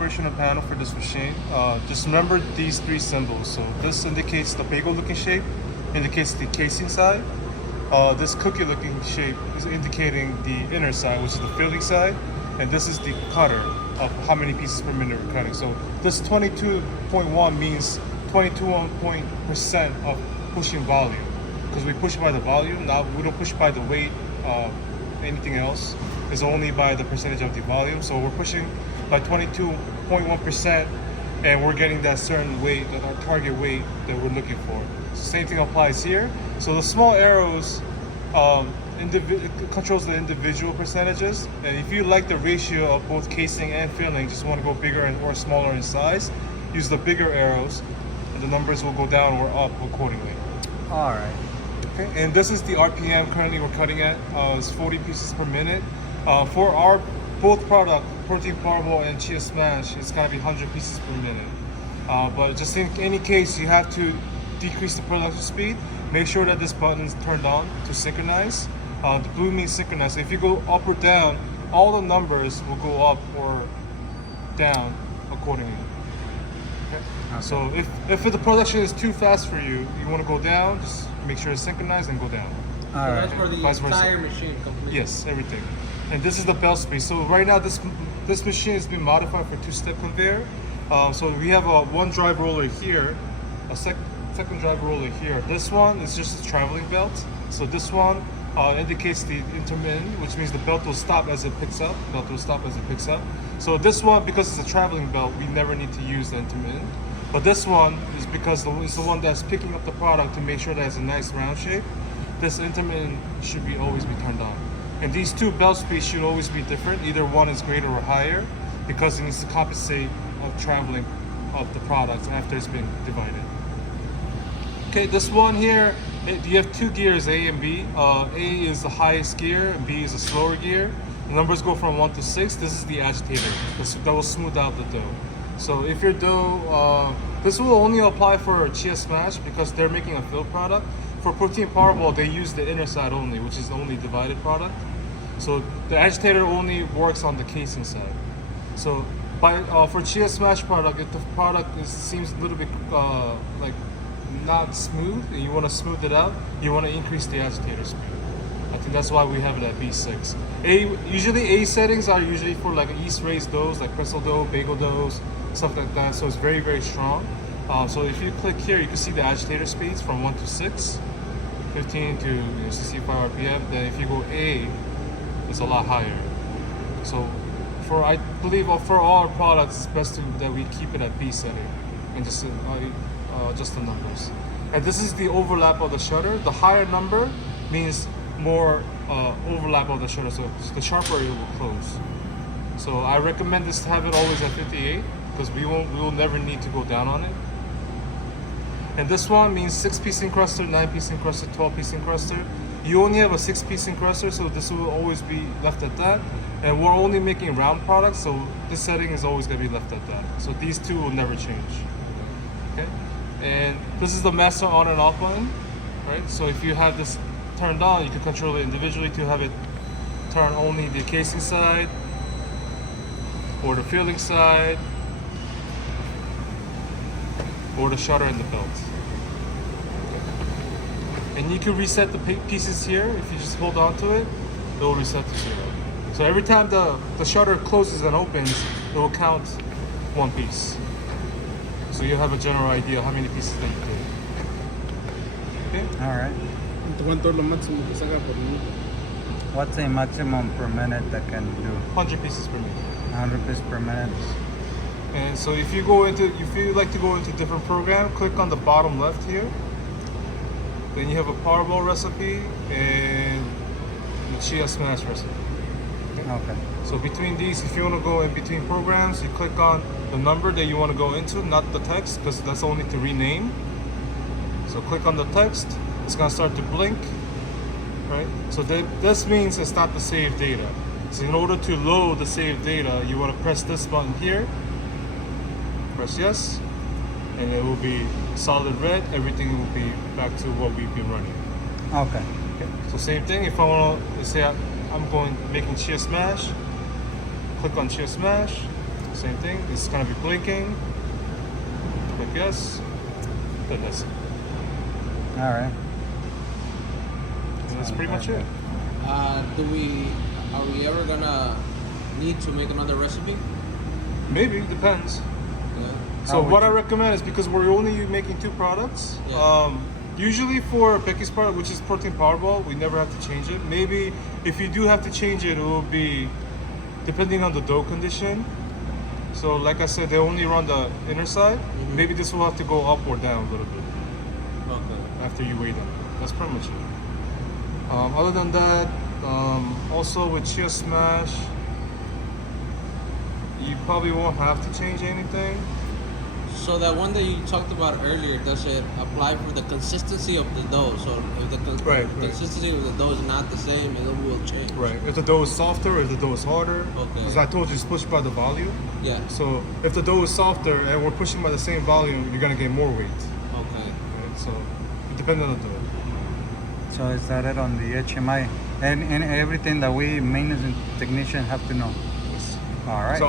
operational panel for this machine. Just remember these three symbols. So this indicates the bagel looking shape, indicates the casing side. This cookie looking shape is indicating the inner side, which is the filling side. And this is the cutter of how many pieces per minute we're cutting. So this 22.1 means 22% of pushing volume, because we push by the volume. Now we don't push by the weight. Anything else is only by the percentage of the volume. So we're pushing by 22.1%, and we're getting that certain weight, that our target weight that we're looking for. So same thing applies here. So the small arrows controls the individual percentages, and if you like the ratio of both casing and filling, just want to go bigger or smaller in size, use the bigger arrows, and the numbers will go down or up accordingly. All right. Okay, and this is the RPM currently we're cutting at. It's 40 pieces per minute. For our both product, protein parboil and chia smash, it's gonna be 100 pieces per minute. But just in any case, you have to decrease the production speed. Make sure that this button is turned on to synchronize. The blue means synchronize. So if you go up or down, all the numbers will go up or down accordingly. Okay? So if the production is too fast for you, you want to go down, just make sure it's synchronized and go down. All right. That's for the entire machine completely. Yes, everything. And this is the belt space. So right now this machine has been modified for two-step conveyor. So we have a one drive roller here, a second drive roller here. This one is just a traveling belt. So this one indicates the intermittent, which means the belt will stop as it picks up. So this one, because it's a traveling belt, we never need to use the intermittent. But this one is because it's the one that's picking up the product to make sure that it's a nice round shape. This intermittent should always be turned on. And these two belt speeds should always be different. Either one is greater or higher, because it needs to compensate of traveling of the product after it's been divided. Okay, this one here, you have two gears, A and B. A is the highest gear, and B is the slower gear. The numbers go from 1 to 6. This is the agitator. That will smooth out the dough. So if your dough, this will only apply for chia smash because they're making a filled product. For protein parboil, they use the inner side only, which is the only divided product. So the agitator only works on the casing side. So for chia smash product, if the product seems a little bit like not smooth and you want to smooth it out, you want to increase the agitator speed. I think that's why we have it at B6. Usually A settings are usually for like yeast raised doughs, like pretzel dough, bagel doughs, stuff like that. So it's very, very strong. So if you click here, you can see the agitator speeds from 1 to 6, 15 to 65 RPM. Then if you go A, it's a lot higher. So I believe for all our products, it's best that we keep it at B setting and just the numbers. And this is the overlap of the shutter. The higher number means more overlap of the shutter, so the sharper it will close. So I recommend this to have it always at 58 because we will never need to go down on it. And this one means 6-piece encruster, 9-piece encruster, 12-piece encruster. You only have a 6-piece encruster, so this will always be left at that. And we're only making round products, so this setting is always going to be left at that. So these two will never change. Okay. And this is the master on and off button, right? So if you have this turned on, you can control it individually to have it turn only the casing side or the filling side or the shutter and the belt. And you can reset the pieces here. If you just hold on to it, it will reset to 0. So every time the shutter closes and opens, it will count 1 piece. So you have a general idea how many pieces that you take. Okay? All right. ¿Cuánto es lo máximo que saca por minuto? What's a maximum per minute that can do? 100 pieces per minute. 100 pieces per minute. And so if you like to go into different program, click on the bottom left here. Then you have a parboil recipe and the chia smash recipe. Okay. So between these, if you want to go in between programs, you click on the number that you want to go into, not the text, because that's only to rename. So click on the text, it's going to start to blink, right? So this means it's not the saved data. So in order to load the saved data, you want to press this button here, press yes, and it will be solid red. Everything will be back to what we've been running. Okay. So same thing, if I want to say I'm making chia smash, click on chia smash, Same thing. It's gonna be blinking. Click yes. Then this. All right. And that's pretty much it. Are we ever gonna need to make another recipe? Maybe, depends. Yeah. So would what I you- recommend is, because we're only making 2 products. Yeah. Usually for Becky's product, which is protein powerball, we never have to change it. Maybe if you do have to change it, it will be depending on the dough condition. So like I said, they only run the inner side. Mhm. Maybe this will have to go up or down a little bit Okay. after you weigh them. That's pretty much it. Other than that, also with Chia Smash, you probably won't have to change anything. So that one that you talked about earlier, does it apply for the consistency of the dough? So if the Right. consistency of the dough is not the same, it will change. Right. If the dough is softer, if the dough is harder. Okay. Because I told you it's pushed by the volume. Yeah. So if the dough is softer and we're pushing by the same volume, you're gonna get more weight. Okay. Right? So it depends on the dough. So is that it on the HMI? And everything that we maintenance technician have to know. Yes. All right. So